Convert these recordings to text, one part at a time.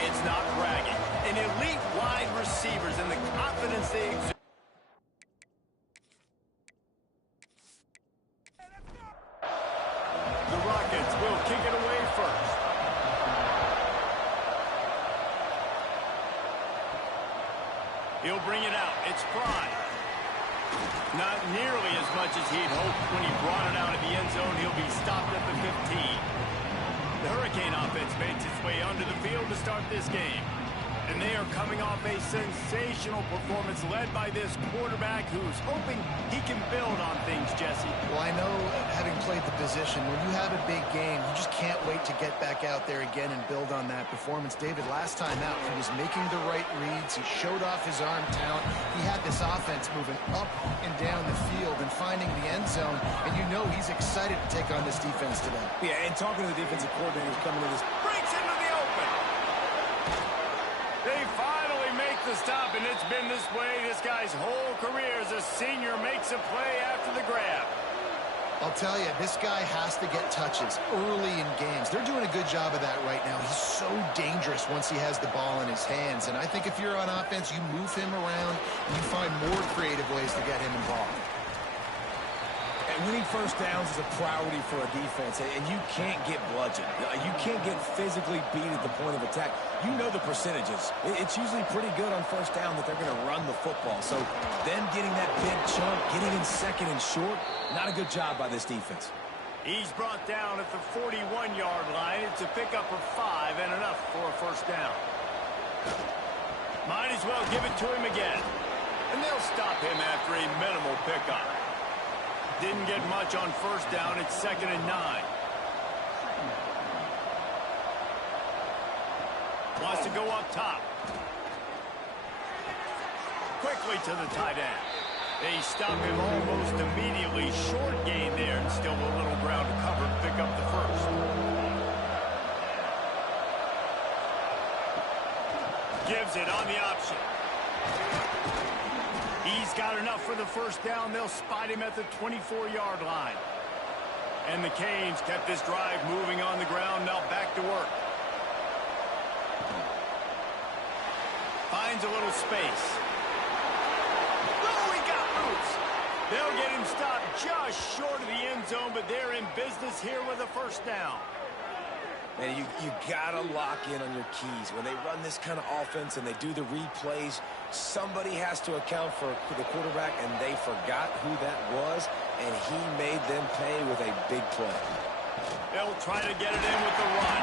It's not bragging. An elite wide receivers and the confidence they exude. The Rockets will kick it away first. He'll bring it out. It's Prime. Not nearly as much as he'd hoped when he brought it out of the end zone. He'll be stopped at the 15. The Hurricane offense makes its way onto the field to start this game. And they are coming off a sensational performance led by this quarterback who's hoping he can build on things, Jesse. Well, I know, having played the position, when you have a big game, you just can't wait to get back out there again and build on that performance. David, last time out, he was making the right reads. He showed off his arm talent. He had this offense moving up and down the field and finding the end zone. And you know he's excited to take on this defense today. Yeah, and talking to the defensive coordinator coming to this. Breaks into the open. They finally make the stop, and it's been this way this guy's whole career as a senior makes a play after the grab. I'll tell you, this guy has to get touches early in games. They're doing a good job of that right now. He's so dangerous once he has the ball in his hands. And I think if you're on offense, you move him around and you find more creative ways to get him involved. Winning first downs is a priority for a defense, and you can't get bludgeoned. You can't get physically beat at the point of attack. You know the percentages. It's usually pretty good on first down that they're going to run the football. So them getting that big chunk, getting in second and short, not a good job by this defense. He's brought down at the 41-yard line. It's a pickup of 5 and enough for a first down. Might as well give it to him again. And they'll stop him after a minimal pickup. Didn't get much on first down. It's 2nd and 9. Wants to go up top. Quickly to the tight end. They stop him almost immediately. Short gain there and still a little ground to cover to pick up the first. Gives it on the option. He's got enough for the first down. They'll spot him at the 24-yard line. And the Canes kept this drive moving on the ground. Now back to work. Finds a little space. Oh, he got loose. They'll get him stopped just short of the end zone, but they're in business here with a first down. Man, you got to lock in on your keys. When they run this kind of offense and they do the replays, somebody has to account for the quarterback, and they forgot who that was, and he made them pay with a big play. They'll try to get it in with the run,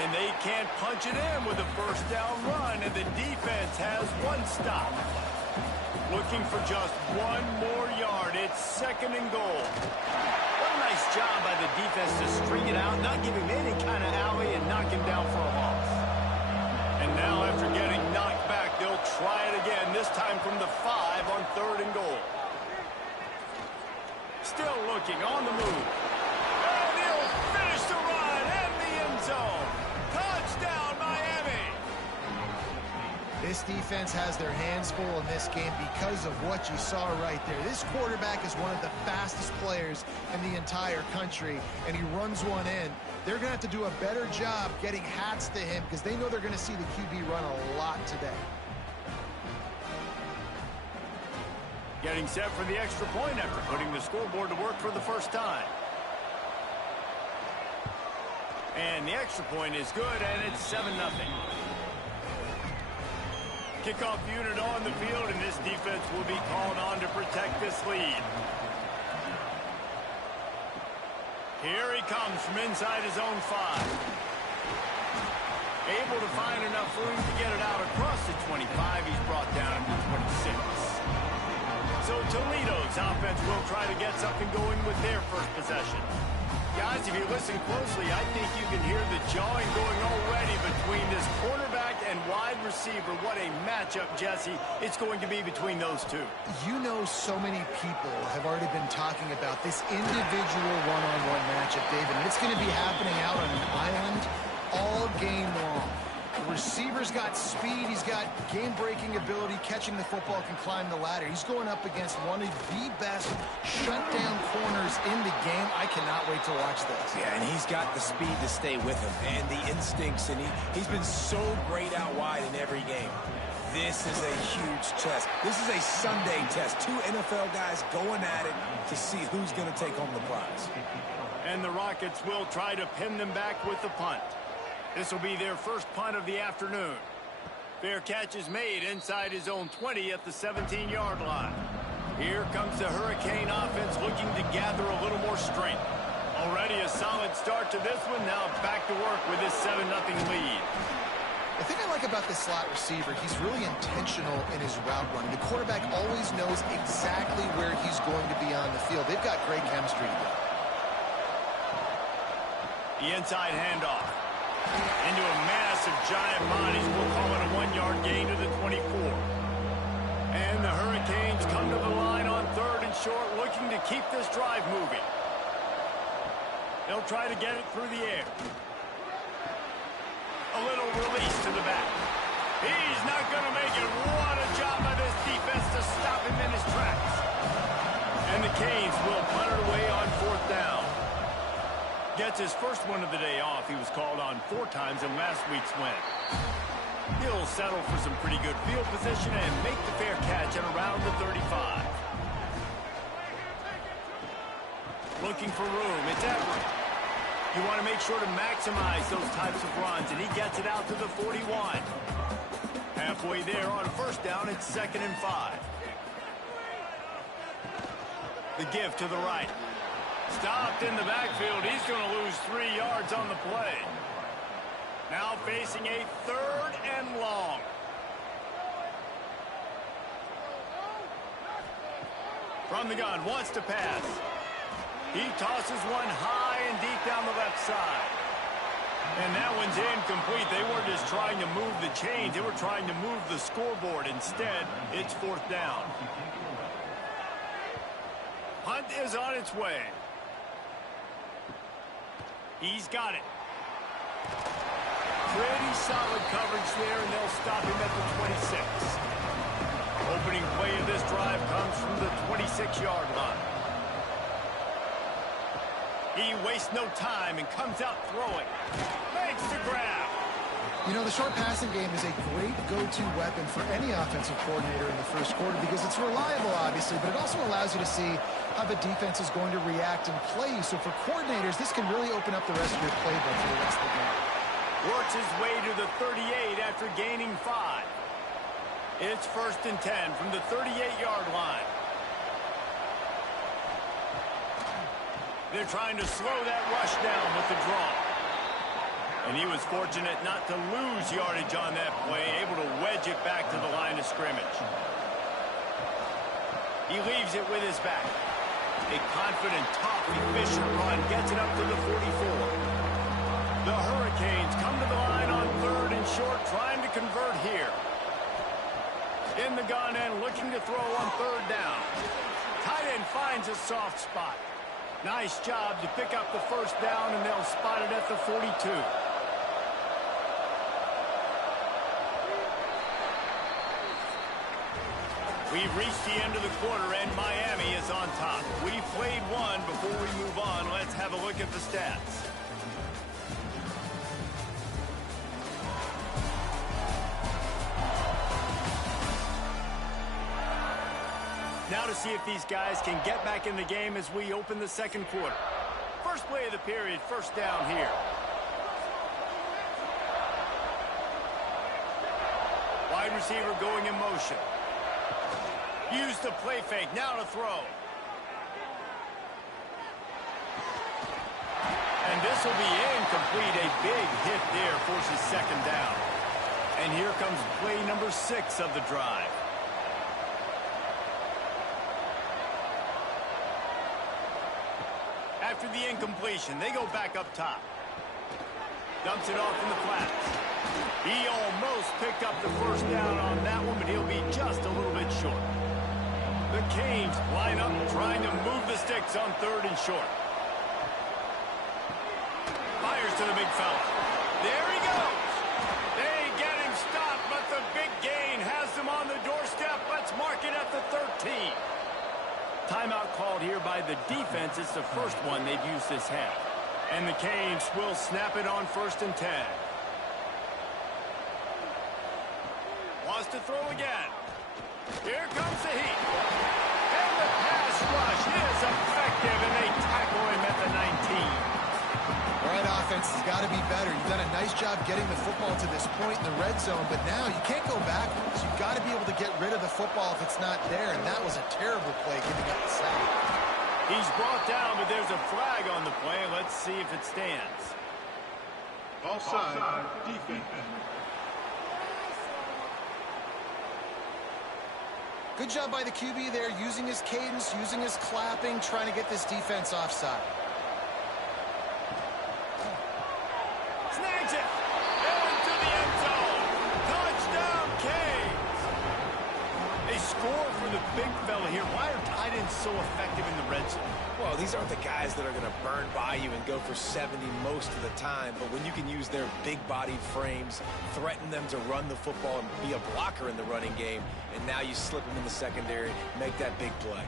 and they can't punch it in with a first down run, and the defense has one stop. Looking for just one more yard. It's 2nd and goal. Nice job by the defense to string it out, not give him any kind of alley, and knock him down for a loss. And now after getting knocked back, they'll try it again, this time from the 5 on 3rd and goal. Still looking on the move. And he'll finish the run in the end zone. Touchdown, Miami! This defense has their hands full in this game because of what you saw right there. This quarterback is one of the fastest players in the entire country, and he runs one in. They're going to have to do a better job getting hats to him because they know they're going to see the QB run a lot today. Getting set for the extra point after putting the scoreboard to work for the first time. And the extra point is good, and it's 7-0. Kickoff unit on the field, and this defense will be called on to protect this lead. Here he comes from inside his own 5. Able to find enough room to get it out across the 25. He's brought down to 26. So Toledo's offense will try to get something going with their first possession. Guys, if you listen closely, I think you can hear the jawing going already between this quarterback and wide receiver. What a matchup, Jesse, it's going to be between those two. You know, so many people have already been talking about this individual one-on-one matchup, David, and it's going to be happening out on an island all game long. receiver's got speed. He's got game-breaking ability. Catching the football, can climb the ladder. He's going up against one of the best shutdown corners in the game. I cannot wait to watch this. Yeah, and he's got the speed to stay with him and the instincts, and he's been so great out wide in every game. This is a huge test. This is a Sunday test. Two NFL guys going at it to see who's going to take home the prize. And the Rockets will try to pin them back with the punt. This will be their first punt of the afternoon. Fair catch is made inside his own 20 at the 17-yard line. Here comes the Hurricane offense looking to gather a little more strength. Already a solid start to this one. Now back to work with this 7-0 lead. The thing I like about this slot receiver, he's really intentional in his route running. The quarterback always knows exactly where he's going to be on the field. They've got great chemistry together. The inside handoff. Into a massive giant bodies. We'll call it a 1-yard gain to the 24. And the Hurricanes come to the line on 3rd and short, looking to keep this drive moving. They'll try to get it through the air. A little release to the back. He's not going to make it. What a job by this defense to stop him in his tracks. And the Canes will punt it away on 4th down. Gets his first one of the day off. He was called on 4 times in last week's win. He'll settle for some pretty good field position and make the fair catch at around the 35. Looking for room. It's Everett. You want to make sure to maximize those types of runs, and he gets it out to the 41. Halfway there on 1st down, it's 2nd and 5. The give to the right. Stopped in the backfield. He's going to lose 3 yards on the play. Now facing a 3rd and long. From the gun, wants to pass. He tosses one high and deep down the left side. And that one's incomplete. They weren't just trying to move the chains. They were trying to move the scoreboard. Instead, it's 4th down. Hunt is on its way. He's got it. Pretty solid coverage there, and they'll stop him at the 26. Opening play of this drive comes from the 26-yard line. He wastes no time and comes out throwing. Makes the grab. You know, the short passing game is a great go-to weapon for any offensive coordinator in the first quarter because it's reliable, obviously, but it also allows you to see how the defense is going to react and play you. So for coordinators, this can really open up the rest of your playbook for the rest of the game. Works his way to the 38 after gaining 5. It's 1st and 10 from the 38-yard line. They're trying to slow that rush down with the draw. And he was fortunate not to lose yardage on that play, able to wedge it back to the line of scrimmage. He leaves it with his back. A confident, tough, efficient run gets it up to the 44. The Hurricanes come to the line on 3rd and short, trying to convert here. In the gun and looking to throw on 3rd down. Tight end finds a soft spot. Nice job to pick up the 1st down, and they'll spot it at the 42. We've reached the end of the quarter, and Miami is on top. We've played one. Before we move on, let's have a look at the stats. Now to see if these guys can get back in the game as we open the 2nd quarter. First play of the period, 1st down here. Wide receiver going in motion. Use the play fake, now to throw. And this will be incomplete. A big hit there forces 2nd down. And here comes play number 6 of the drive. After the incompletion, they go back up top. Dumps it off in the flats. He almost picked up the 1st down on that one, but he'll be just a little bit short. The Canes line up trying to move the sticks on 3rd and short. Fires to the big fella. There he goes. They get Timeout called here by the defense. It's the first one they've used this half. And the Canes will snap it on 1st and 10. Wants to throw again. Here comes the heat. And the pass rush is effective, and they tackle him at the 19. All right, offense has got to be better. You've done a nice job getting the football to this point in the red zone, but now you can't go backwards. You've got to be able to get rid of the football if it's not there, and that was a terrible play giving up the sack. He's brought down, but there's a flag on the play. Let's see if it stands. Offside, defense. Good job by the QB there, using his cadence, using his clapping, trying to get this defense offside. Snags it. Into the end zone. Touchdown, Canes. They score for the big fella here. Why are tight ends so effective in the red zone? Well, these aren't the guys that are going to burn by you and go for 70 most of the time, but when you can use their big-bodied frames, threaten them to run the football and be a blocker in the running game, and now you slip them in the secondary, make that big play.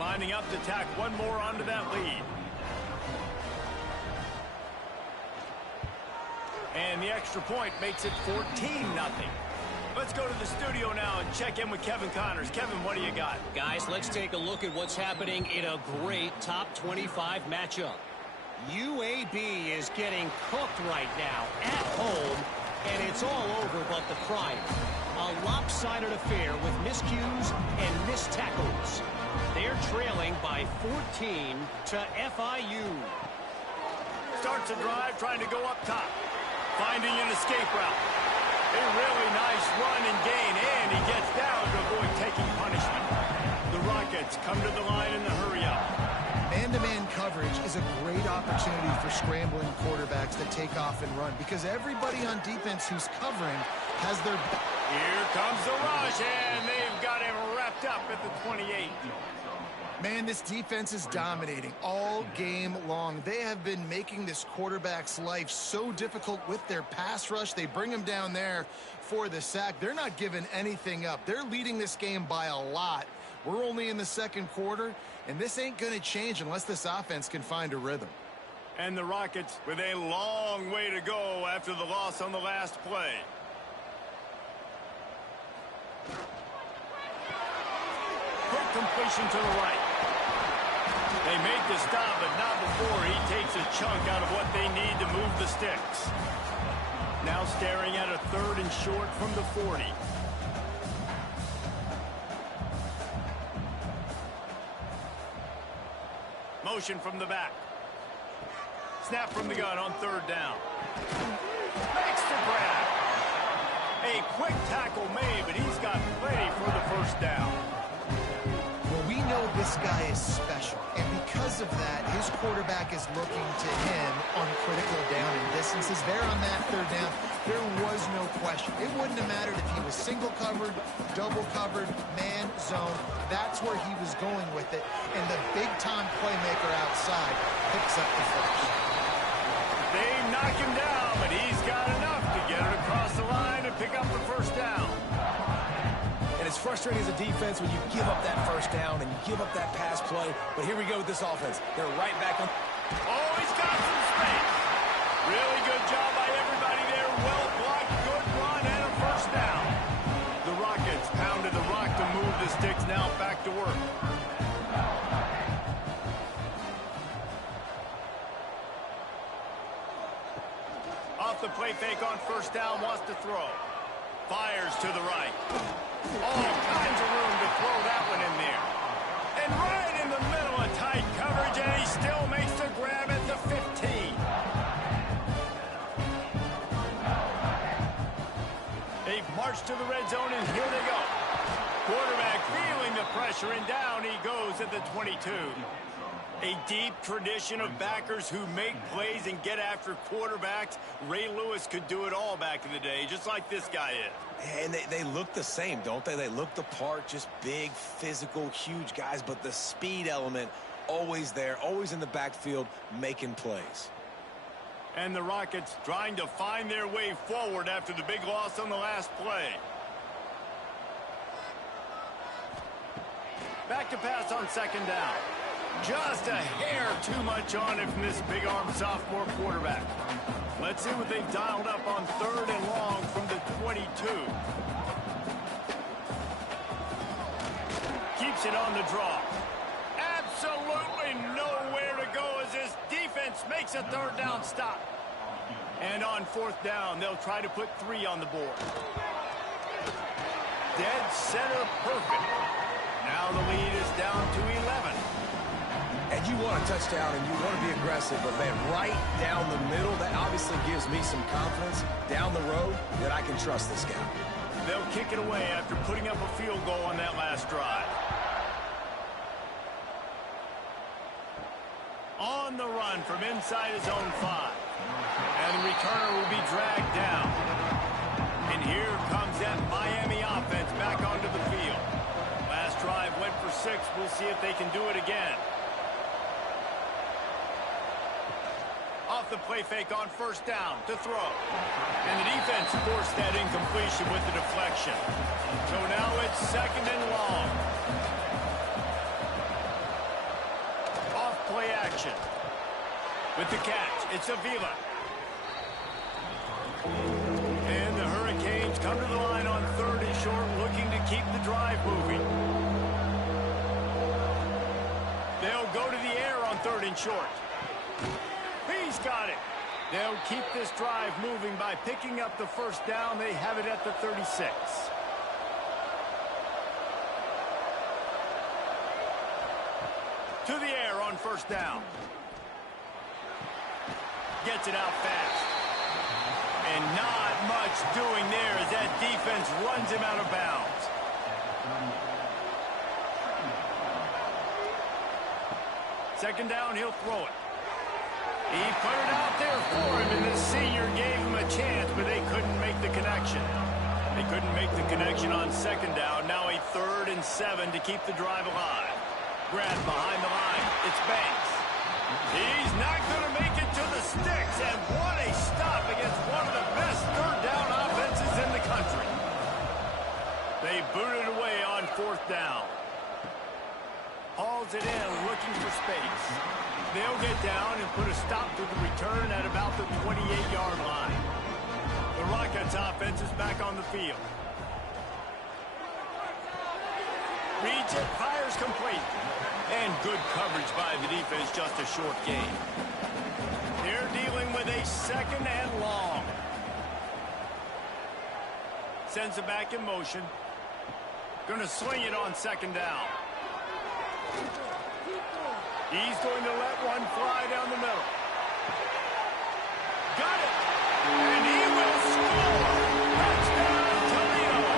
Lining up to tack one more onto that lead. And the extra point makes it 14-0. Let's go to the studio now and check in with Kevin Connors. Kevin, what do you got? Guys, let's take a look at what's happening in a great top 25 matchup. UAB is getting cooked right now at home, and it's all over but the crying. A lopsided affair with miscues and missed tackles. They're trailing by 14 to FIU. Starts a drive trying to go up top. Finding an escape route. A really nice run and gain, and he gets down to avoid taking punishment. The Rockets come to the line in the hurry-up. Man-to-man coverage is a great opportunity for scrambling quarterbacks that take off and run, because everybody on defense who's covering has their... Here comes the rush, and they've got him wrapped up at the 28. Man, this defense is dominating all game long. They have been making this quarterback's life so difficult with their pass rush. They bring him down there for the sack. They're not giving anything up. They're leading this game by a lot. We're only in the second quarter, and this ain't going to change unless this offense can find a rhythm. And the Rockets with a long way to go after the loss on the last play. Quick completion to the right. They make the stop, but not before he takes a chunk out of what they need to move the sticks. Now staring at a 3rd and short from the 40. Motion from the back. Snap from the gun on 3rd down. Makes the grab. A quick tackle made, but he's got plenty for the 1st down. Well, we know this guy is special, and because of that, his quarterback is looking to him on critical down and distances. There on that 3rd down, there was no question. It wouldn't have mattered if he was single covered, double covered, man, zone. That's where he was going with it, and the big-time playmaker outside picks up the first. They knock him down, but he's got enough to get it across the line and pick up the 1st down. And it's frustrating as a defense when you give up that 1st down and you give up that pass play. But here we go with this offense. They're right back on. Oh, he's got some space. Really good job by everybody there. Well blocked, good run, and a 1st down. The Rockets pounded the rock to move the sticks. Now back to work. Off the play fake on 1st down, wants to throw. Fires to the right. All kinds of room to throw that one in there. And right in the middle of tight coverage, and he still makes the grab at the 15. They march to the red zone, and here they go. Quarterback feeling the pressure, and down he goes at the 22. A deep tradition of backers who make plays and get after quarterbacks. Ray Lewis could do it all back in the day, just like this guy is. And they look the same, don't they? They look the part, just big, physical, huge guys, but the speed element always there, always in the backfield, making plays. And the Rockets trying to find their way forward after the big loss on the last play. Back to pass on second down. Just a hair too much on it from this big-arm sophomore quarterback. Let's see what they've dialed up on third and long from the 22. Keeps it on the draw. Absolutely nowhere to go as this defense makes a third down stop. And on fourth down, they'll try to put 3 on the board. Dead center perfect. Now the lead is down to 11. And you want a touchdown and you want to be aggressive, but man, right down the middle, that obviously gives me some confidence down the road that I can trust this guy. They'll kick it away after putting up a field goal on that last drive. On the run from inside his own 5. And the returner will be dragged down. And here comes that Miami offense back onto the field. Last drive went for 6. We'll see if they can do it again. Off the play fake on first down to throw. And the defense forced that incompletion with the deflection. So now it's second and long. Off play action. With the catch, it's Avila. And the Hurricanes come to the line on third and short, looking to keep the drive moving. They'll go to the air on third and short. He's got it. They'll keep this drive moving by picking up the first down. They have it at the 36. To the air on first down. Gets it out fast. And not much doing there as that defense runs him out of bounds. Second down, he'll throw it. He put it out there for him, and the senior gave him a chance, but they couldn't make the connection. They couldn't make the connection on second down. Now a 3rd and 7 to keep the drive alive. Grab behind the line. It's Banks. He's not going to make it to the sticks, and what a stop against one of the best third down offenses in the country. They booted away on fourth down. Hauls it in, looking for space. They'll get down and put a stop to the return at about the 28-yard line. The Rockets offense is back on the field. Reads it, fires complete. And good coverage by the defense, just a short gain. They're dealing with a second and long. Sends it back in motion. Going to swing it on second down. He's going to let one fly down the middle. Got it! And he will score! Touchdown, Toledo!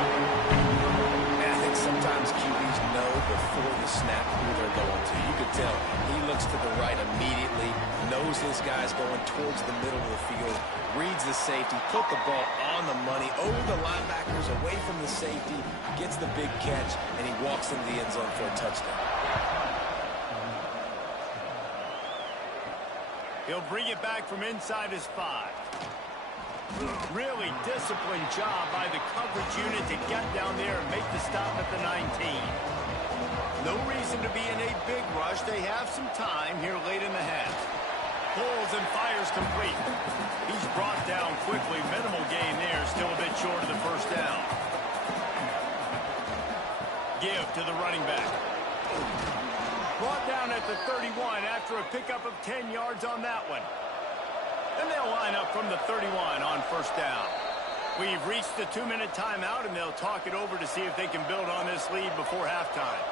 And I think sometimes QBs know before the snap who they're going to. You could tell he looks to the right immediately, knows his guy's going towards the middle of the field, reads the safety, put the ball on the money, over the linebackers, away from the safety, gets the big catch, and he walks into the end zone for a touchdown. He'll bring it back from inside his 5. Really disciplined job by the coverage unit to get down there and make the stop at the 19. No reason to be in a big rush. They have some time here late in the half. Pulls and fires complete. He's brought down quickly. Minimal gain there. Still a bit short of the first down. Give to the running back. Brought down at the 31 after a pickup of 10 yards on that one. And they'll line up from the 31 on first down. We've reached the 2-minute timeout, and they'll talk it over to see if they can build on this lead before halftime.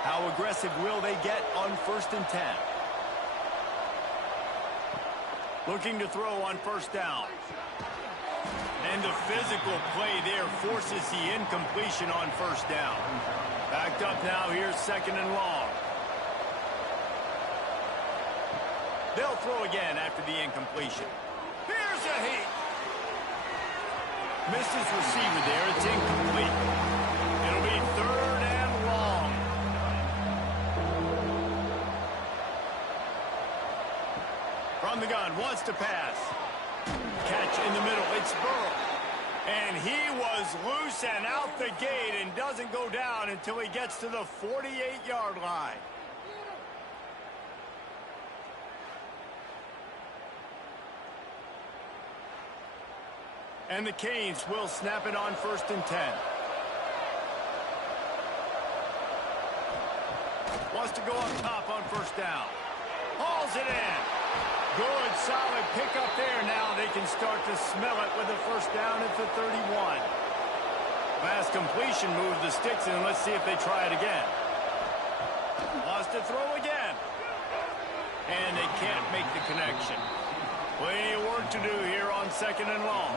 How aggressive will they get on 1st and 10? Looking to throw on first down. And the physical play there forces the incompletion on first down. Backed up now, here's second and long. They'll throw again after the incompletion. Here's a heat. Misses receiver there. It's incomplete. It'll be 3rd and long. From the gun, wants to pass. Catch in the middle. It's Burrow. And he was loose and out the gate and doesn't go down until he gets to the 48-yard line. And the Canes will snap it on 1st and 10. Wants to go up top on 1st down. Hauls it in. Good, solid pickup there. Now they can start to smell it with a 1st down at the 31. Last completion moves the sticks in. Let's see if they try it again. Wants to throw again. And they can't make the connection. Plenty of work to do here on 2nd and long.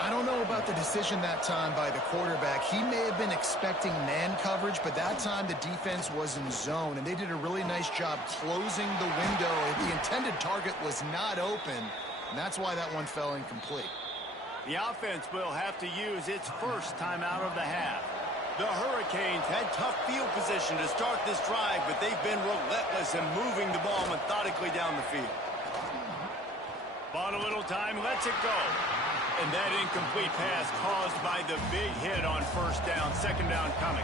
I don't know about the decision that time by the quarterback. He may have been expecting man coverage, but that time the defense was in zone, and they did a really nice job closing the window. The intended target was not open, and that's why that one fell incomplete. The offense will have to use its first timeout of the half. The Hurricanes had tough field position to start this drive, but they've been relentless in moving the ball methodically down the field. Bought a little time, lets it go. And that incomplete pass caused by the big hit on 1st down, 2nd down coming.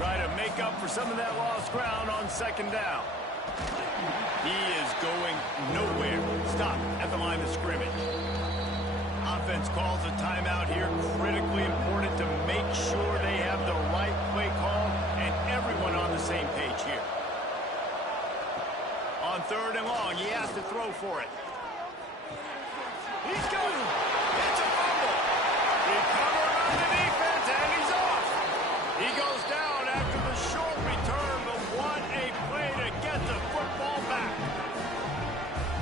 Try to make up for some of that lost ground on 2nd down. He is going nowhere. Stop at the line of scrimmage. Offense calls a timeout here. Critically important to make sure they have the right play call and everyone on the same page here. On 3rd and long, he has to throw for it. He's going. It's a fumble. Recovered on the defense, and he's off. He goes down after the short return, but what a play to get the football back.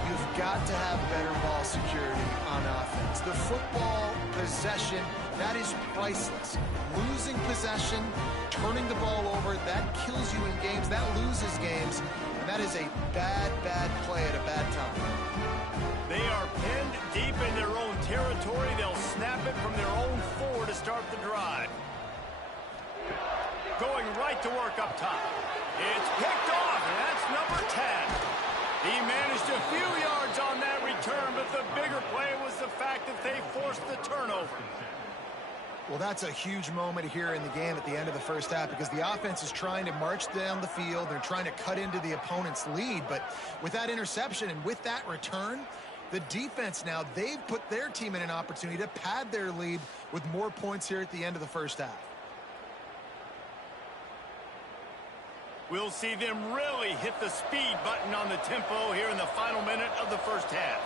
You've got to have better ball security on offense. The football possession, that is priceless. Losing possession, turning the ball over, that kills you in games. That loses games. And that is a bad, bad play at a bad time. They are pinned deep in their own territory. They'll snap it from their own 4 to start the drive. Going right to work up top. It's picked off, and that's number 10. He managed a few yards on that return, but the bigger play was the fact that they forced the turnover. Well, that's a huge moment here in the game at the end of the first half because the offense is trying to march down the field. They're trying to cut into the opponent's lead, but with that interception and with that return, the defense now, they've put their team in an opportunity to pad their lead with more points here at the end of the first half. We'll see them really hit the speed button on the tempo here in the final minute of the first half.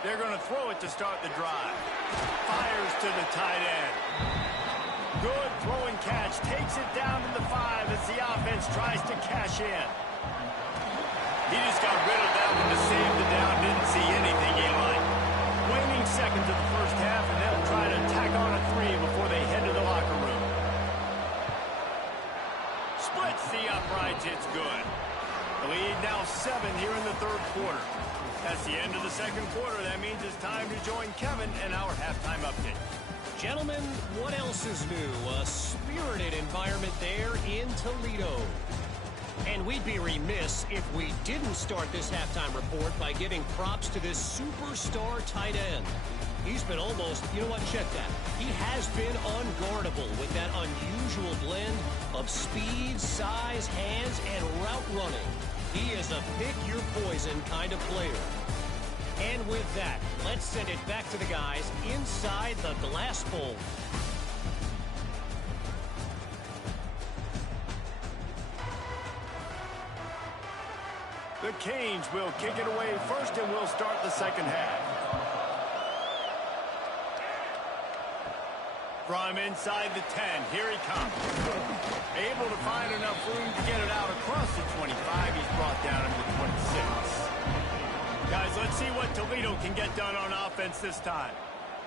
They're going to throw it to start the drive. Fires to the tight end. Good throwing catch. Takes it down to the 5 as the offense tries to cash in. He just got rid of that one to save the down. Didn't see anything he liked. Waning seconds of the first half, and they'll try to tack on a 3 before they head to the locker room. Splits the uprights. It's good. The lead now 7 here in the 3rd quarter. That's the end of the 2nd quarter. That means it's time to join Kevin in our halftime update. Gentlemen, what else is new? A spirited environment there in Toledo. And we'd be remiss if we didn't start this halftime report by giving props to this superstar tight end. He's been almost, you know what, check that. He has been unguardable with that unusual blend of speed, size, hands, and route running. He is a pick-your-poison kind of player. And with that, let's send it back to the guys inside the glass bowl. The Canes will kick it away first, and we'll start the 2nd half. From inside the 10, here he comes. Able to find enough room to get it out across the 25. He's brought down into the 26. Guys, let's see what Toledo can get done on offense this time.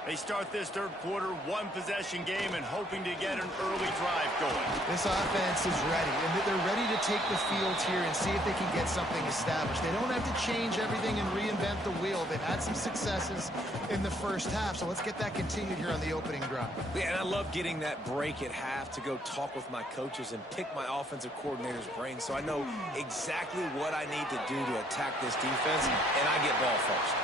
They start this 3rd quarter, 1-possession game, and hoping to get an early drive going. This offense is ready, and they're ready to take the field here and see if they can get something established. They don't have to change everything and reinvent the wheel. They've had some successes in the first half, so let's get that continued here on the opening drive. Yeah, and I love getting that break at half to go talk with my coaches and pick my offensive coordinator's brain so I know exactly what I need to do to attack this defense, and I get ball first.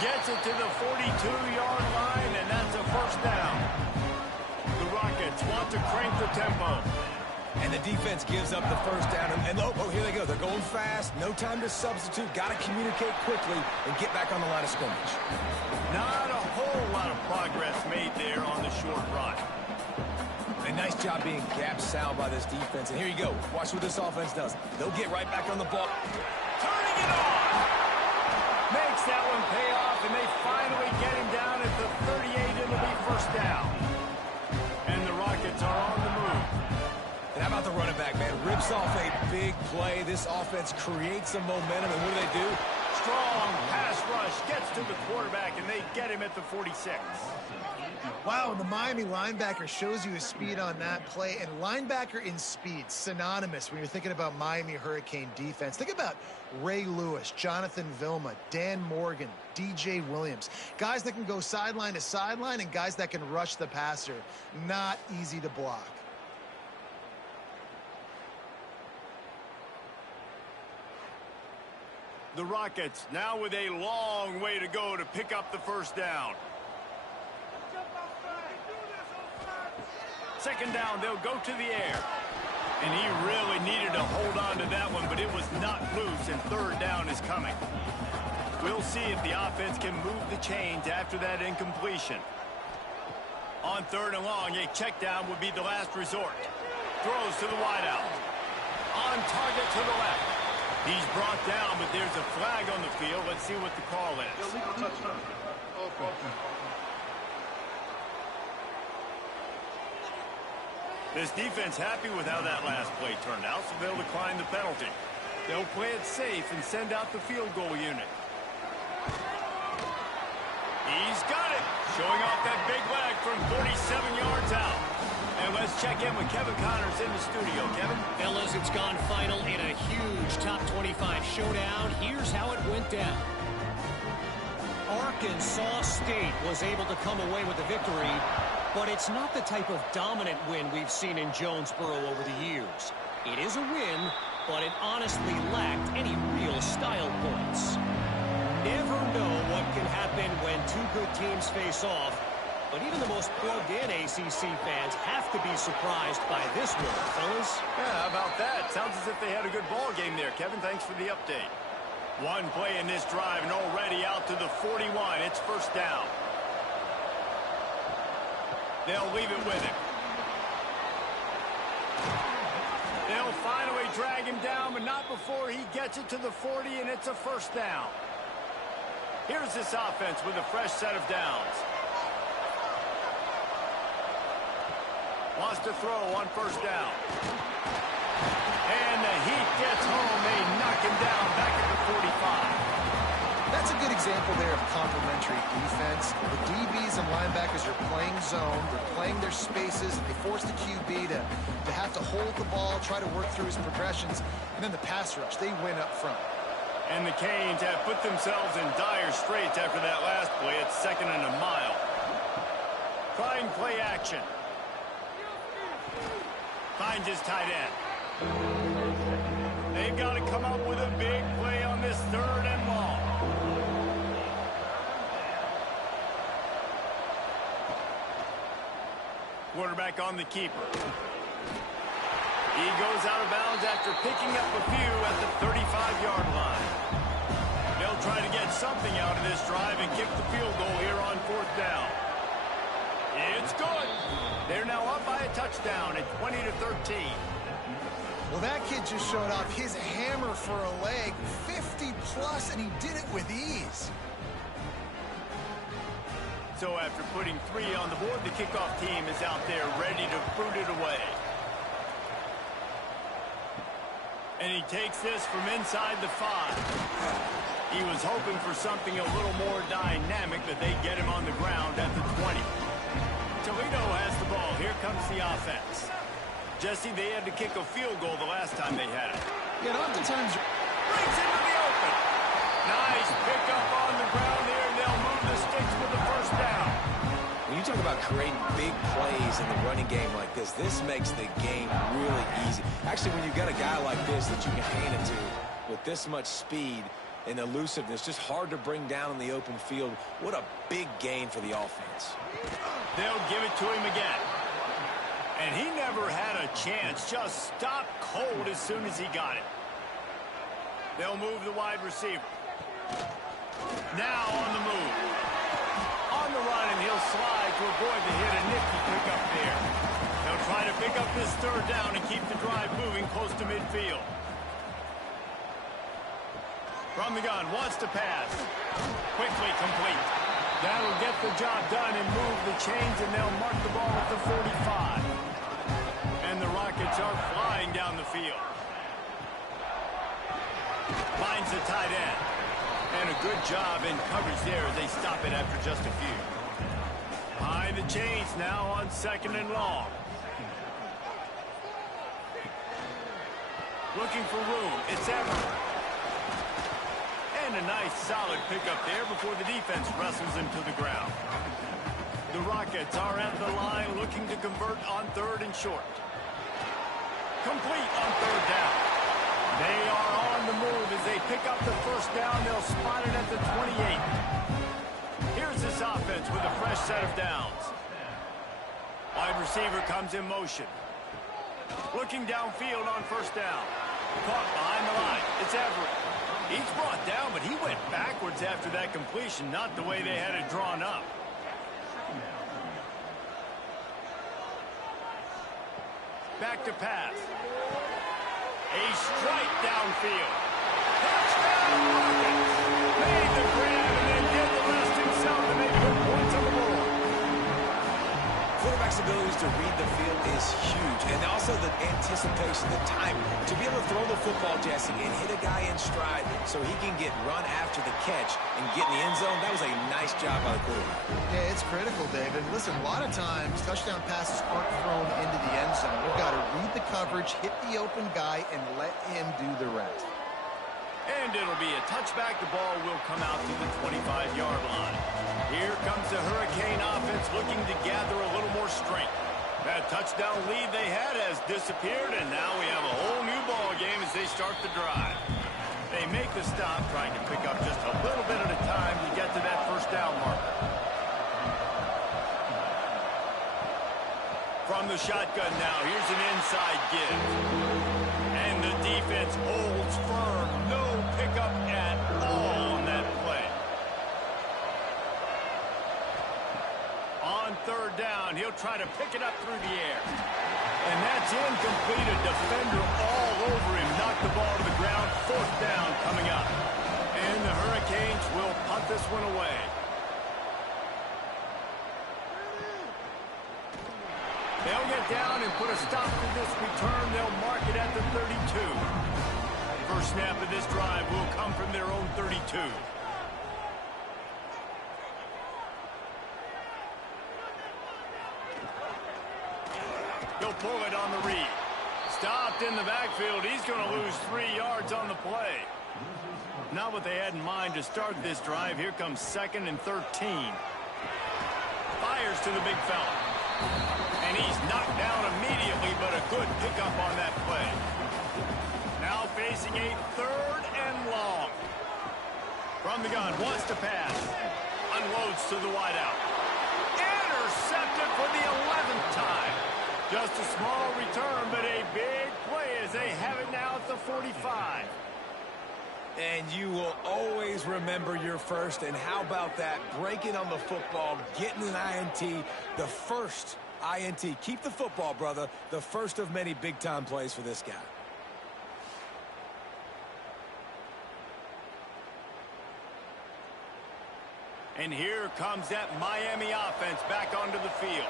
Gets it to the 42-yard line, and that's a first down. The Rockets want to crank the tempo. And the defense gives up the first down. And oh, here they go. They're going fast. No time to substitute. Got to communicate quickly and get back on the line of scrimmage. Not a whole lot of progress made there on the short run. A nice job being gap sound by this defense. And here you go. Watch what this offense does. They'll get right back on the ball. Turning it on. Makes that one pay off, and they finally get him down at the 38. It'll be first down. And the Rockets are on the move. And how about the running back, man? Rips off a big play. This offense creates some momentum, and what do? Strong pass rush gets to the quarterback, and they get him at the 46. Wow, the Miami linebacker shows you his speed on that play. And linebacker in speed, synonymous when you're thinking about Miami Hurricane defense. Think about Ray Lewis, Jonathan Vilma, Dan Morgan, DJ Williams. Guys that can go sideline to sideline and guys that can rush the passer. Not easy to block. The Rockets now with a long way to go to pick up the first down. Second down, they'll go to the air. And he really needed to hold on to that one, but it was not loose, and third down is coming. We'll see if the offense can move the chains after that incompletion. On third and long, a check down would be the last resort. Throws to the wideout. On target to the left. He's brought down, but there's a flag on the field. Let's see what the call is. Illegal touchdown. Offense. This defense happy with how that last play turned out, so they'll decline the penalty. They'll play it safe and send out the field goal unit. He's got it. Showing off that big leg from 47 yards out. And let's check in with Kevin Connors in the studio. Kevin? Fellas, it's gone final in a huge top 25 showdown. Here's how it went down. Arkansas State was able to come away with the victory, but it's not the type of dominant win we've seen in Jonesboro over the years. It is a win, but it honestly lacked any real style points. Never know what can happen when two good teams face off, but even the most plugged-in ACC fans have to be surprised by this one, fellas. Yeah, how about that? Sounds as if they had a good ball game there, Kevin. Thanks for the update. One play in this drive and already out to the 41. It's first down. They'll leave it with him. They'll finally drag him down, but not before he gets it to the 40, and it's a first down. Here's this offense with a fresh set of downs. Wants to throw on first down. And the Heat gets home. They knock him down back at the 45. That's a good example there of complementary defense. The DBs and linebackers are playing zone. They're playing their spaces. They force the QB to have to hold the ball, try to work through his progressions. And then the pass rush, they win up front. And the Canes have put themselves in dire straits after that last play. It's second and a mile. Trying play action. Finds his tight end. They've got to come up with a big play on this third and long. Quarterback on the keeper. He goes out of bounds after picking up a few at the 35-yard line. They'll try to get something out of this drive and kick the field goal here on fourth down. It's good. They're now up by a touchdown at 20-13. Well, that kid just showed off his hammer for a leg, 50-plus, and he did it with ease. So after putting 3 on the board, the kickoff team is out there ready to boot it away. And he takes this from inside the 5. He was hoping for something a little more dynamic, but they get him on the ground at the 20. Toledo has the ball. Here comes the offense. Jesse, they had to kick a field goal the last time they had it. Yeah, oftentimes brings into the open. Nice pickup on the ground there, and they'll move the sticks with the first down. When you talk about creating big plays in the running game like this makes the game really easy. Actually, when you've got a guy like this that you can hand it to with this much speed, and elusiveness. Just hard to bring down in the open field. What a big gain for the offense. They'll give it to him again. And he never had a chance. Just stopped cold as soon as he got it. They'll move the wide receiver. Now on the move. On the run, and he'll slide to avoid the hit. A nifty pickup there. They'll try to pick up this third down and keep the drive moving close to midfield. From the gun, wants to pass. Quickly complete. That'll get the job done and move the chains, and they'll mark the ball at the 45. And the Rockets are flying down the field. Finds the tight end. And a good job in coverage there as they stop it after just a few. Behind the chains now on 2nd and long. Looking for room. It's Everett. And a nice solid pickup there before the defense wrestles him to the ground. The Rockets are at the line looking to convert on 3rd and short. Complete on 3rd down. They are on the move as they pick up the first down. They'll spot it at the 28. Here's this offense with a fresh set of downs. Wide receiver comes in motion. Looking downfield on 1st down. Caught behind the line. It's Everett. He's brought down, but he went backwards after that completion, not the way they had it drawn up. Back to pass. A strike downfield. Touchdown Rockets. Made the grab and then did the rest himself to make good points on the board. Quarterback's abilities to read the field is huge, and also the anticipation, the time to be able to throw the football, Jesse, and hit a guy in stride so he can get run after the catch and get in the end zone. That was a nice job by the quarterback. Yeah, it's critical, David. Listen, a lot of times touchdown passes aren't thrown into the end zone. We've got to read the coverage, hit the open guy, and let him do the rest. And it'll be a touchback. The ball will come out to the 25-yard line. Here comes the Hurricane offense looking to gather a little more strength. That touchdown lead they had has disappeared, and now we have a whole new ball game as they start the drive. They make the stop, trying to pick up just a little bit at a time to get to that first down marker. From the shotgun now, here's an inside give. And the defense holds firm. No pickup at all on that play. On 3rd down, he'll try to pick it up through the air. And that's incomplete. A defender all over him. Knocked the ball to the ground. 4th down coming up. And the Hurricanes will punt this one away. They'll get down and put a stop to this return. They'll mark it at the 32. First snap of this drive will come from their own 32. He'll pull it on the read. Stopped in the backfield. He's going to lose 3 yards on the play. Not what they had in mind to start this drive. Here comes 2nd and 13. Fires to the big fella. And he's knocked down immediately, but a good pickup on that play. Now facing a 3rd and long. From the gun, wants to pass. Unloads to the wideout. Intercepted for the 11th time. Just a small return, but a big play as they have it now at the 45. And you will always remember your first. And how about that? Breaking on the football, getting an INT, the first INT. Keep the football, brother. The first of many big-time plays for this guy. And here comes that Miami offense back onto the field.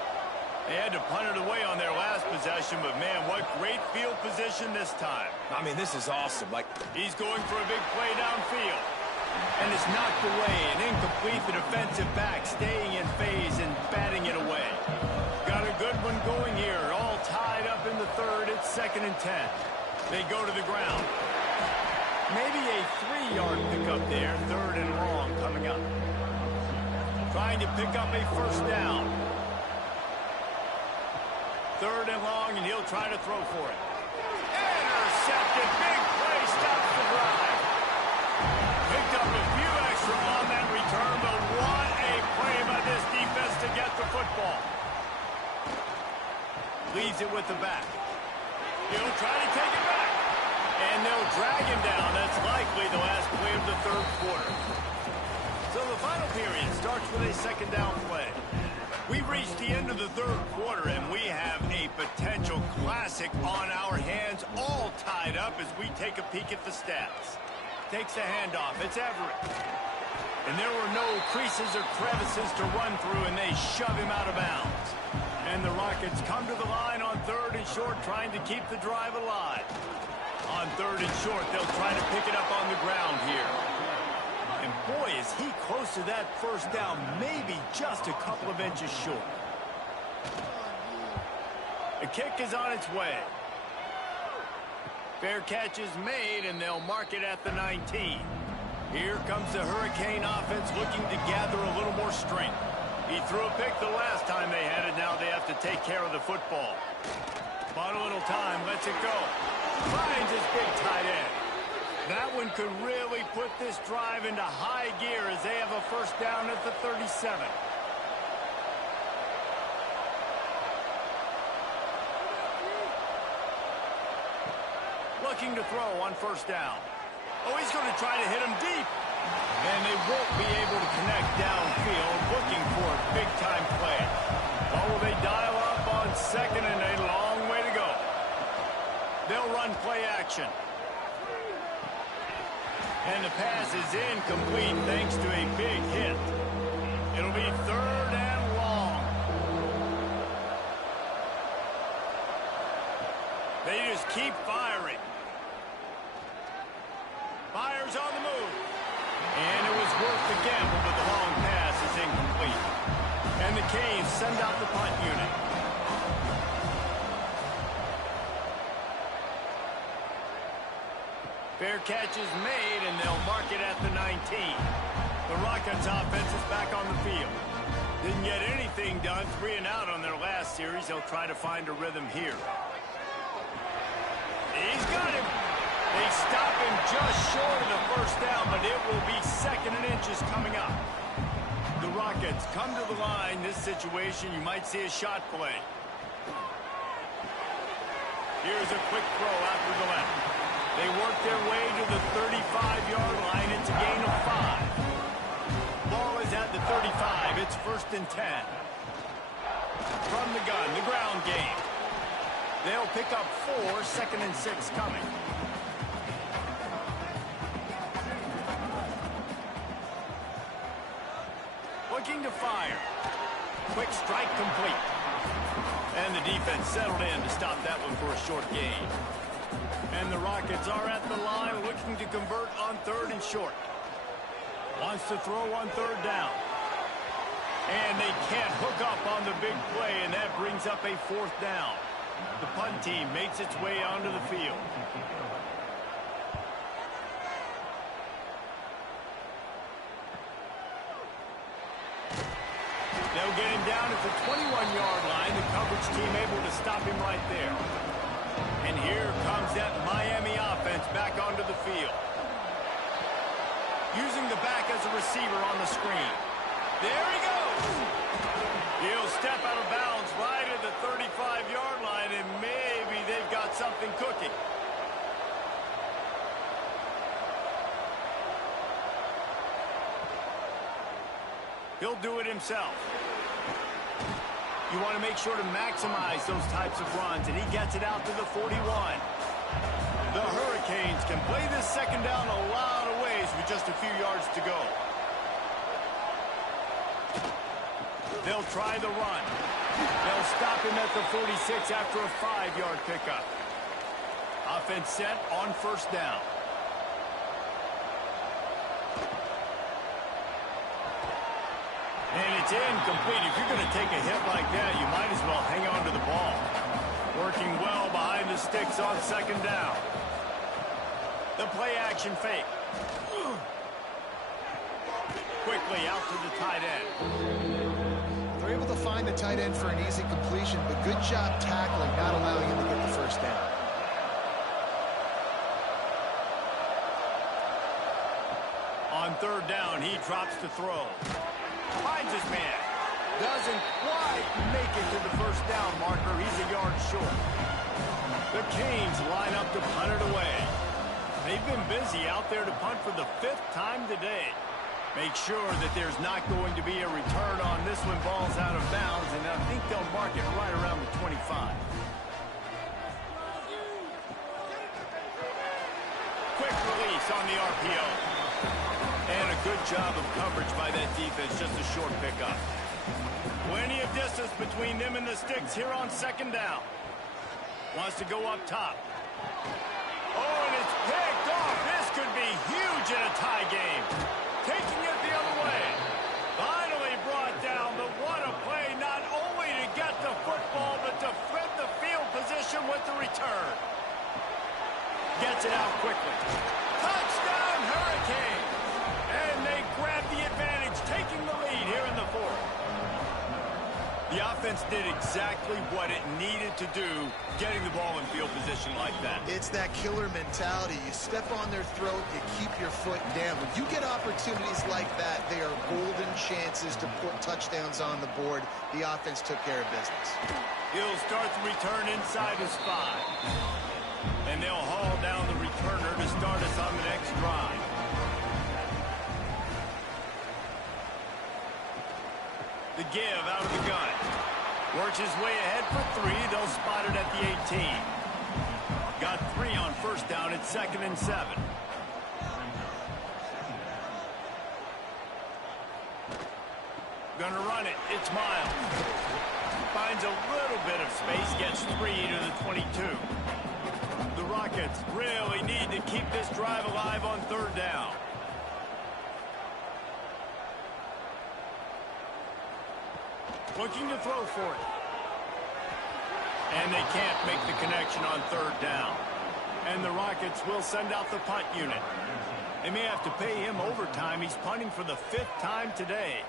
They had to punt it away on their last possession, but man, what great field position this time. I mean, this is awesome. He's going for a big play downfield. And it's knocked away and incomplete. The defensive back staying in phase and batting it away. Got a good one going here. All tied up in the 3rd. It's 2nd and 10. They go to the ground. Maybe a 3-yard pickup there. 3rd and long coming up. Trying to pick up a first down. 3rd and long, and he'll try to throw for it. Intercepted. Big play. Stops the drive. Picked Leaves it with the back. He'll try to take it back. And they'll drag him down. That's likely the last play of the third quarter. So the final period starts with a second down play. We've reached the end of the third quarter, and we have a potential classic on our hands, all tied up as we take a peek at the stats. Takes the handoff. It's Everett. And there were no creases or crevices to run through, and they shove him out of bounds. And the Rockets come to the line on third and short, trying to keep the drive alive. On third and short, they'll try to pick it up on the ground here. And boy, is he close to that first down, maybe just a couple of inches short. The kick is on its way. Fair catch is made, and they'll mark it at the 19. Here comes the Hurricane offense looking to gather a little more strength. He threw a pick the last time they had it. Now they have to take care of the football. Bought a little time, lets it go. Finds his big tight end. That one could really put this drive into high gear as they have a first down at the 37. Looking to throw on first down. Oh, he's going to try to hit him deep. And they won't be able to connect downfield, looking for a big-time play. Oh, will they dial up on second, and a long way to go. They'll run play action. And the pass is incomplete thanks to a big hit. It'll be third and long. They just keep firing. Fires on the move. And it was worth the gamble, but the long pass is incomplete. And the Canes send out the punt unit. Fair catch is made, and they'll mark it at the 19. The Rockets offense is back on the field. Didn't get anything done, 3 and out on their last series. They'll try to find a rhythm here. He's got him. They stop him just short of the first down, but it will be second and inches coming up. The Rockets come to the line. This situation, you might see a shot play. Here's a quick throw out to the left. They work their way to the 35-yard line. It's a gain of 5. Ball is at the 35. It's first and 10. From the gun, the ground game. They'll pick up 4, second and 6 coming. Looking to fire. Quick strike complete. And the defense settled in to stop that one for a short gain. And the Rockets are at the line looking to convert on third and short. Wants to throw on third down. And they can't hook up on the big play, and that brings up a fourth down. The punt team makes its way onto the field. They'll get him down at the 21-yard line. The coverage team able to stop him right there. And here comes that Miami offense back onto the field. Using the back as a receiver on the screen. There he goes. He'll step out of bounds right at the 35-yard line, and maybe they've got something cooking. He'll do it himself. You want to make sure to maximize those types of runs, and he gets it out to the 41. The Hurricanes can play this second down a lot of ways with just a few yards to go. They'll try the run. They'll stop him at the 46 after a 5-yard pickup. Offense set on first down. And it's incomplete. If you're going to take a hit like that, you might as well hang on to the ball. Working well behind the sticks on second down. The play action fake. Quickly out to the tight end. They're able to find the tight end for an easy completion, but good job tackling, not allowing him to get the first down. On third down, he drops to throw. Finds his man. Doesn't quite make it to the first down marker. He's a yard short. The Canes line up to punt it away. They've been busy out there to punt for the 5th time today. Make sure that there's not going to be a return on this one. Ball's out of bounds, and I think they'll mark it right around the 25. Quick release on the RPO. And a good job of coverage by that defense, just a short pickup. Plenty of distance between them and the sticks here on 2nd down. Wants to go up top. Oh, and it's picked off. This could be huge in a tie game. Taking it the other way. Finally brought down, but what a play, not only to get the football, but to flip the field position with the return. Gets it out quickly. Touchdown, Hurricane! And they grab the advantage, taking the lead here in the 4th. The offense did exactly what it needed to do, getting the ball in field position like that. It's that killer mentality. You step on their throat, you keep your foot down. When you get opportunities like that, they are golden chances to put touchdowns on the board. The offense took care of business. He'll start the return inside his 5. And they'll haul down the returner to start us on the next drive. The give out of the gun. Works his way ahead for 3. They'll spot it at the 18. Got 3 on first down. It's 2nd and 7. Gonna run it. It's Miles. Finds a little bit of space. Gets 3 to the 22. The Rockets really need to keep this drive alive on 3rd down. Looking to throw for it. And they can't make the connection on 3rd down. And the Rockets will send out the punt unit. They may have to pay him overtime. He's punting for the 5th time today.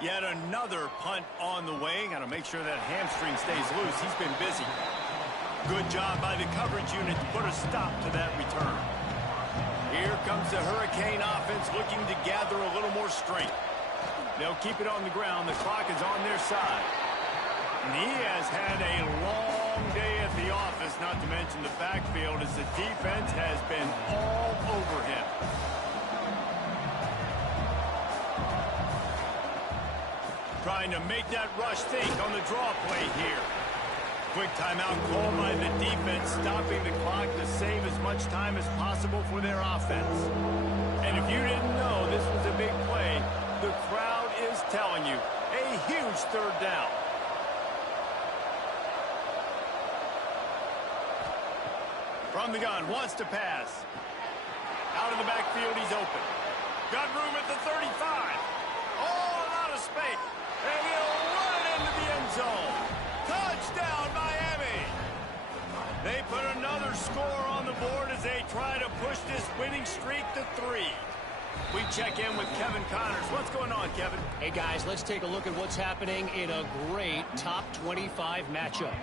Yet another punt on the way. Got to make sure that hamstring stays loose. He's been busy. Good job by the coverage unit to put a stop to that return. Here comes the Hurricane offense looking to gather a little more strength. They'll keep it on the ground. The clock is on their side. And he has had a long day at the office, not to mention the backfield, as the defense has been all over him. Trying to make that rush think on the draw play here. Quick timeout call by the defense, stopping the clock to save as much time as possible for their offense. And if you didn't know this was a big play, the crowd is telling you, a huge 3rd down. From the gun, wants to pass. Out of the backfield, he's open. Got room at the 35. Oh, a lot of space. And he'll run it into the end zone. Touchdown, Miami. They put another score on the board as they try to push this winning streak to 3. We check in with Kevin Connors. What's going on, Kevin? Hey, guys, let's take a look at what's happening in a great top 25 matchup.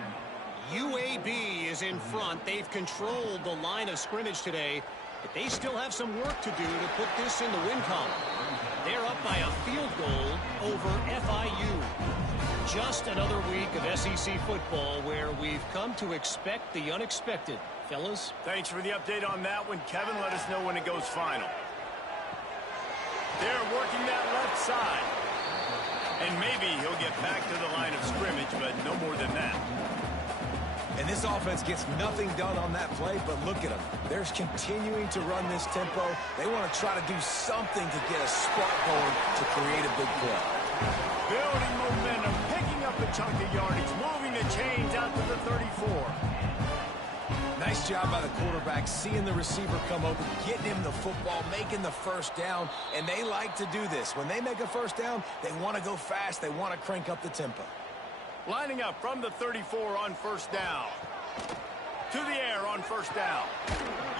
UAB is in front. They've controlled the line of scrimmage today, but they still have some work to do to put this in the win column. They're up by a field goal over FIU. Just another week of SEC football where we've come to expect the unexpected. Fellas? Thanks for the update on that one, Kevin. Let us know when it goes final. They're working that left side. And maybe he'll get back to the line of scrimmage, but no more than that. And this offense gets nothing done on that play, but look at them. They're continuing to run this tempo. They want to try to do something to get a spark going to create a big play. Building momentum, picking up a chunk of yardage, moving the chains out to the 34. Nice job by the quarterback, seeing the receiver come open, getting him the football, making the first down, and they like to do this. When they make a first down, they want to go fast. They want to crank up the tempo. Lining up from the 34 on first down. To the air on first down.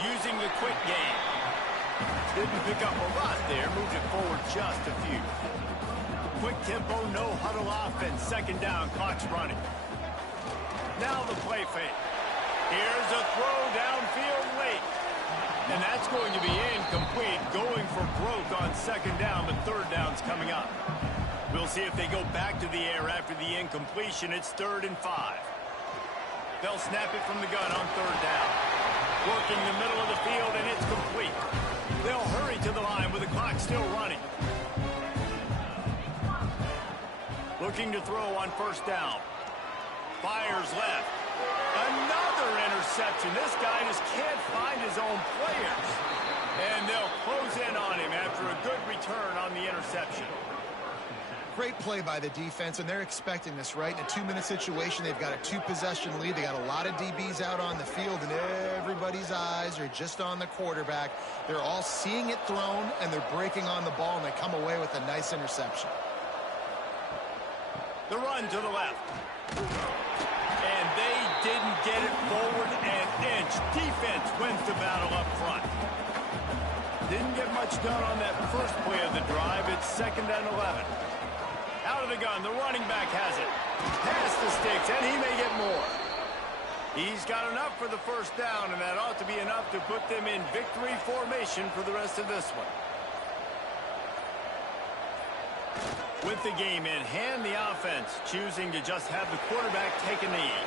Using the quick game. Didn't pick up a lot there. Moved it forward just a few. Quick tempo, no huddle offense. 2nd down, clock's running. Now the play fake. Here's a throw downfield late. And that's going to be incomplete. Going for broke on 2nd down, but 3rd down's coming up. We'll see if they go back to the air after the incompletion. It's 3rd and 5. They'll snap it from the gun on 3rd down. Working the middle of the field, and it's complete. They'll hurry to the line with the clock still running. Looking to throw on 1st down. Fires left. Another interception. This guy just can't find his own players. And they'll close in on him after a good return on the interception. Great play by the defense, and they're expecting this, right? In a 2-minute situation, they've got a 2-possession lead. They got a lot of DBs out on the field, and everybody's eyes are just on the quarterback. They're all seeing it thrown, and they're breaking on the ball, and they come away with a nice interception. The run to the left. And they didn't get it forward an inch. Defense wins the battle up front. Didn't get much done on that first play of the drive. It's 2nd and 11. Out of the gun, the running back has it. Past the sticks, and he may get more. He's got enough for the 1st down, and that ought to be enough to put them in victory formation for the rest of this one. With the game in hand, the offense choosing to just have the quarterback take a knee.